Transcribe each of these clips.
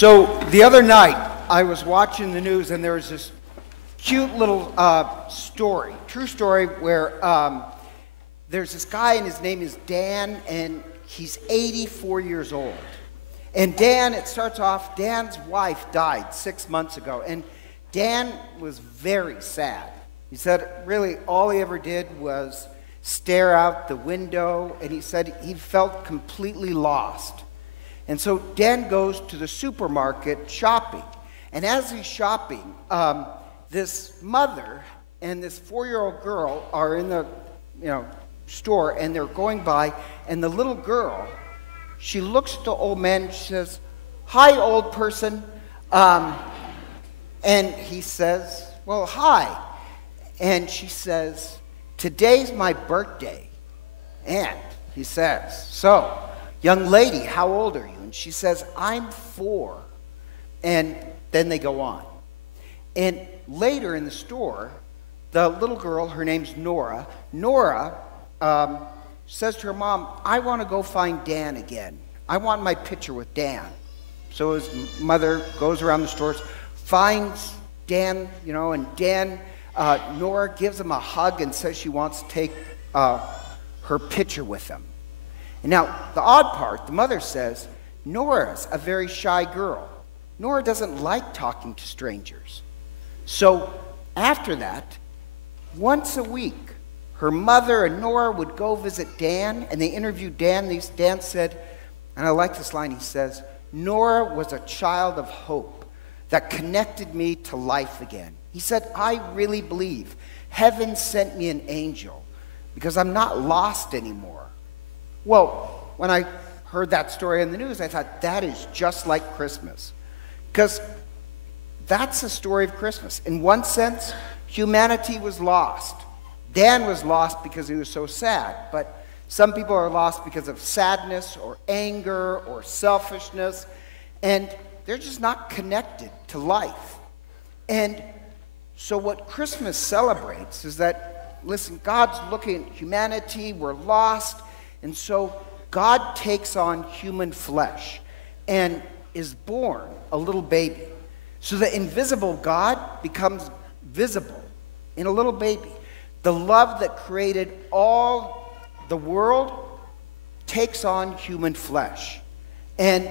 So the other night, I was watching the news, and there was this cute little story, true story, where there's this guy, and his name is Dan, and he's 84 years old. And Dan, it starts off, Dan's wife died 6 months ago, and Dan was very sad. He said really all he ever did was stare out the window, and he said he felt completely lost. And so Dan goes to the supermarket shopping. And as he's shopping, this mother and this 4-year-old girl are in the store, and they're going by, and the little girl, she looks at the old man, and she says, "Hi, old person." And he says, "Well, hi." And she says, "Today's my birthday." And he says, "So, young lady, how old are you?" And she says, "I'm 4. And then they go on. And later in the store, the little girl, her name's Nora, says to her mom, "I want to go find Dan again. I want my picture with Dan." So his mother goes around the stores, finds Dan, and Dan, Nora gives him a hug and says she wants to take her picture with him. And now, the odd part, the mother says, Nora's a very shy girl. Nora doesn't like talking to strangers. So after that, once a week, her mother and Nora would go visit Dan, and they interviewed Dan. Dan said, and I like this line, he says, "Nora was a child of hope that connected me to life again." He said, "I really believe heaven sent me an angel because I'm not lost anymore." Well, when I heard that story in the news, I thought, that is just like Christmas. Because that's the story of Christmas. In one sense, humanity was lost. Dan was lost because he was so sad, but some people are lost because of sadness or anger or selfishness, and they're just not connected to life. And so what Christmas celebrates is that, listen, God's looking at humanity, we're lost, and so God takes on human flesh and is born a little baby. So the invisible God becomes visible in a little baby. The love that created all the world takes on human flesh. And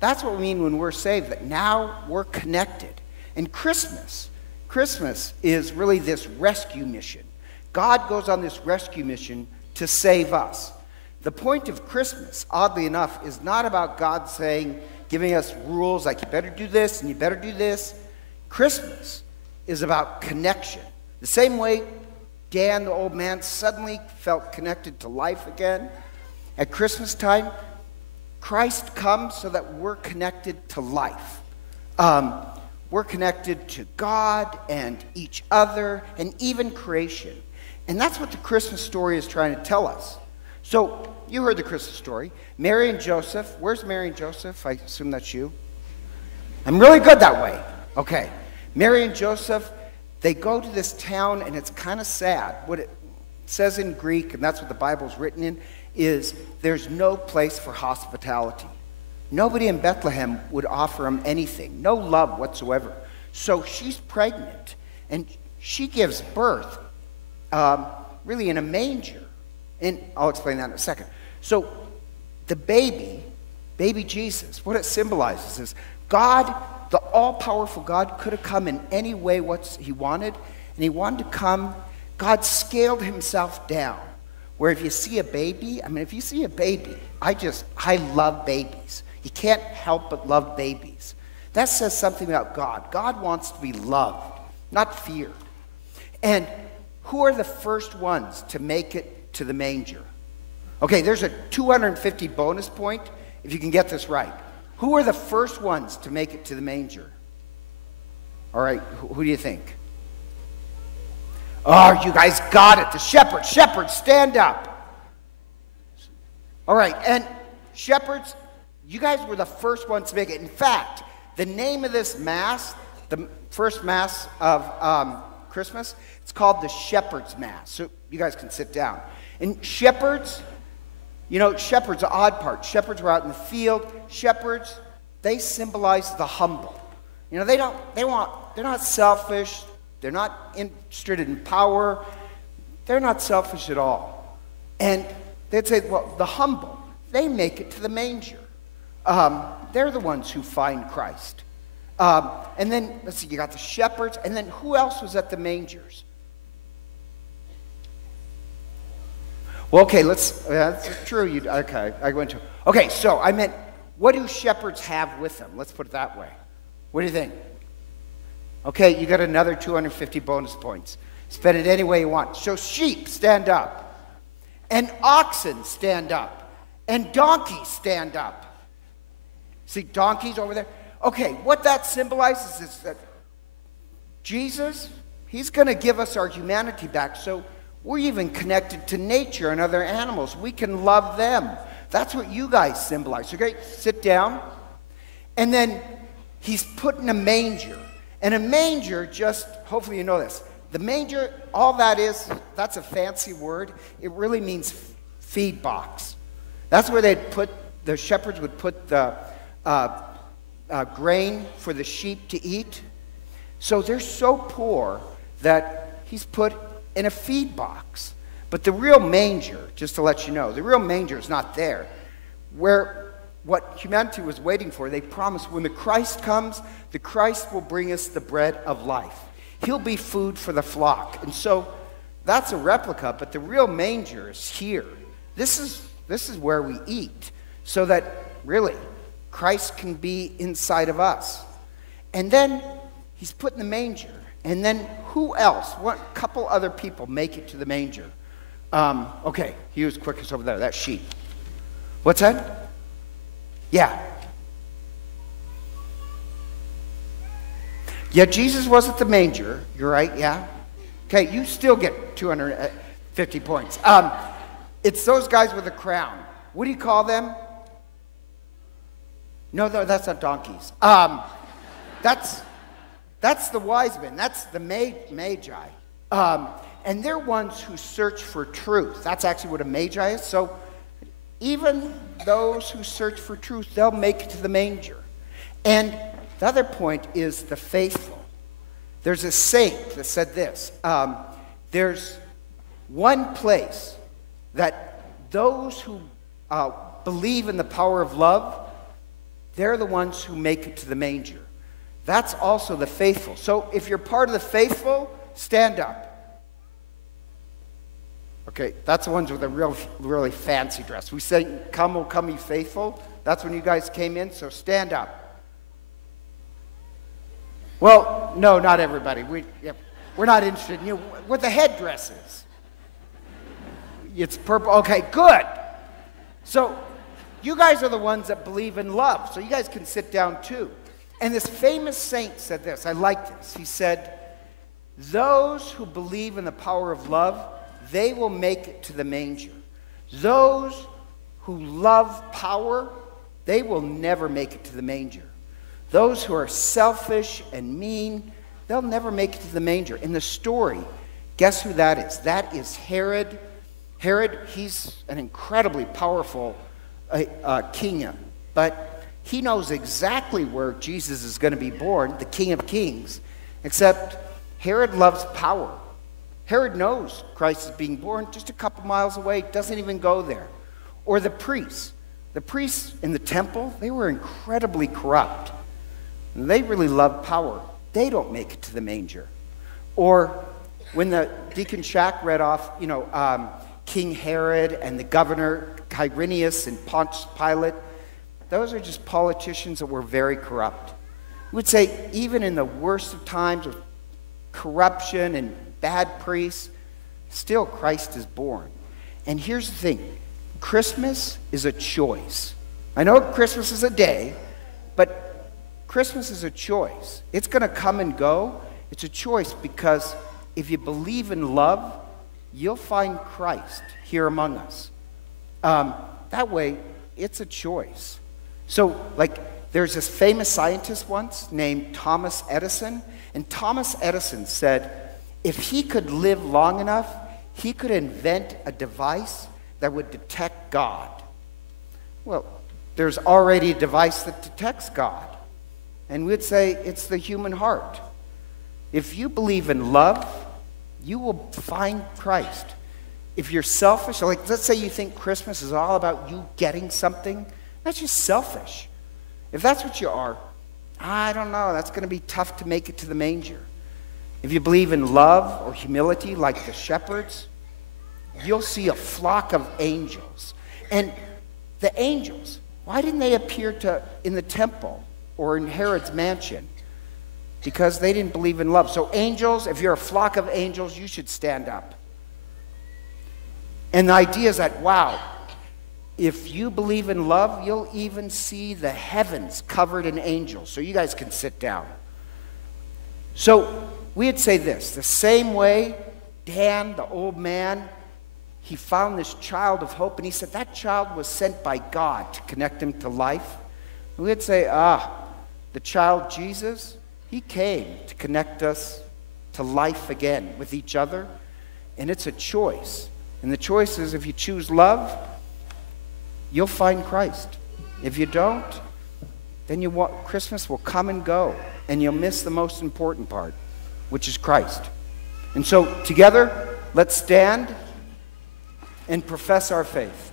that's what we mean when we're saved, that now we're connected. And Christmas is really this rescue mission. God goes on this rescue mission to save us. The point of Christmas, oddly enough, is not about God giving us rules like you better do this and you better do this. Christmas is about connection. The same way Dan, the old man, suddenly felt connected to life again. At Christmas time, Christ comes so that we're connected to life. We're connected to God and each other and even creation. And that's what the Christmas story is trying to tell us. So, you heard the Christmas story. Mary and Joseph. Where's Mary and Joseph? I assume that's you. I'm really good that way. Okay. Mary and Joseph, they go to this town, and it's kind of sad. What it says in Greek, and that's what the Bible's written in, is there's no place for hospitality. Nobody in Bethlehem would offer him anything, no love whatsoever. So she's pregnant, and she gives birth really in a manger. And I'll explain that in a second. So the baby Jesus, what it symbolizes is God, the all-powerful God, could have come in any way what he wanted, and he wanted to come. God scaled himself down, where if you see a baby, I love babies. You can't help but love babies. That says something about God. God wants to be loved, not feared. And who are the first ones to make it to the manger? Okay, there's a 250 bonus point if you can get this right. Who are the first ones to make it to the manger? All right, who do you think? Oh, you guys got it. The shepherds. Shepherds, stand up. All right, and shepherds, you guys were the first ones to make it. In fact, the name of this Mass, the first Mass of Christmas, it's called the Shepherd's Mass. So you guys can sit down. And shepherds, shepherds, the odd part. Shepherds were out in the field. Shepherds they symbolize the humble. You know, they're not selfish. They're not interested in power. They're not selfish at all. And they'd say, well, the humble, they make it to the manger. They're the ones who find Christ. And then, let's see, you got the shepherds. And then who else was at the mangers? Well, okay, that's true. Okay, I went to. Okay, so I meant, what do shepherds have with them? Let's put it that way. What do you think? Okay, you got another 250 bonus points. Spend it any way you want. So sheep, stand up. And oxen, stand up. And donkeys, stand up. See donkeys over there? Okay, what that symbolizes is that Jesus, he's going to give us our humanity back. So we're even connected to nature and other animals. We can love them. That's what you guys symbolize. Okay, sit down. And then he's put in a manger. And a manger, just, hopefully you know this. The manger, all that is, that's a fancy word. It really means feed box. That's where the shepherds would put the grain for the sheep to eat. So they're so poor that he's put in a feed box. But the real manger, just to let you know, the real manger is not there. Where what humanity was waiting for, they promised when the Christ comes, the Christ will bring us the bread of life. He'll be food for the flock. And so that's a replica, but the real manger is here. This is where we eat, so that really Christ can be inside of us. And then he's put in the manger. And then who else? What couple other people make it to the manger? Okay, he was quickest over there. That's sheep. What's that? Yeah. Yeah, Jesus was at the manger. You're right, yeah. Okay, you still get 250 points. It's those guys with a crown. What do you call them? No, that's not donkeys. That's the wise men. That's the magi. And they're ones who search for truth. That's actually what a magi is. So even those who search for truth, they'll make it to the manger. And the other point is the faithful. There's a saint that said this. There's one place that those who believe in the power of love, they're the ones who make it to the manger. That's also the faithful. So if you're part of the faithful, stand up. Okay, that's the ones with a really fancy dress. We say, come, O come, ye faithful. That's when you guys came in, so stand up. Well, no, not everybody. We're not interested in you. What the headdress is. It's purple. Okay, good. So you guys are the ones that believe in love. So you guys can sit down too. And this famous saint said this. I like this. He said, those who believe in the power of love, they will make it to the manger. Those who love power, they will never make it to the manger. Those who are selfish and mean, they'll never make it to the manger. In the story, guess who that is? That is Herod. Herod, he's an incredibly powerful king, but he knows exactly where Jesus is going to be born, the King of Kings, except Herod loves power. Herod knows Christ is being born just a couple miles away, doesn't even go there. Or the priests. The priests in the temple, they were incredibly corrupt. And they really loved power. They don't make it to the manger. Or when the Deacon Shack read off, King Herod and the governor Quirinius and Pontius Pilate, those are just politicians that were very corrupt. We would say even in the worst of times with corruption and bad priests, still Christ is born. And here's the thing. Christmas is a choice. I know Christmas is a day, but Christmas is a choice. It's going to come and go. It's a choice because if you believe in love, you'll find Christ here among us. That way, it's a choice. So, there's this famous scientist once named Thomas Edison, and Thomas Edison said if he could live long enough, he could invent a device that would detect God. Well, there's already a device that detects God. And we'd say it's the human heart. If you believe in love, you will find Christ. If you're selfish, like let's say you think Christmas is all about you getting something, that's just selfish. If that's what you are, I don't know, that's going to be tough to make it to the manger. If you believe in love or humility like the shepherds, you'll see a flock of angels. And the angels, why didn't they appear in the temple or in Herod's mansion? Because they didn't believe in love. So angels, if you're a flock of angels, you should stand up. And the idea is that, wow, if you believe in love, you'll even see the heavens covered in angels. So you guys can sit down. So we'd say this, the same way Dan, the old man, he found this child of hope, and he said that child was sent by God to connect him to life. We'd say, the child Jesus, he came to connect us to life again with each other, and it's a choice. And the choice is, if you choose love, you'll find Christ. If you don't, then Christmas will come and go, and you'll miss the most important part, which is Christ. And so together, let's stand and profess our faith.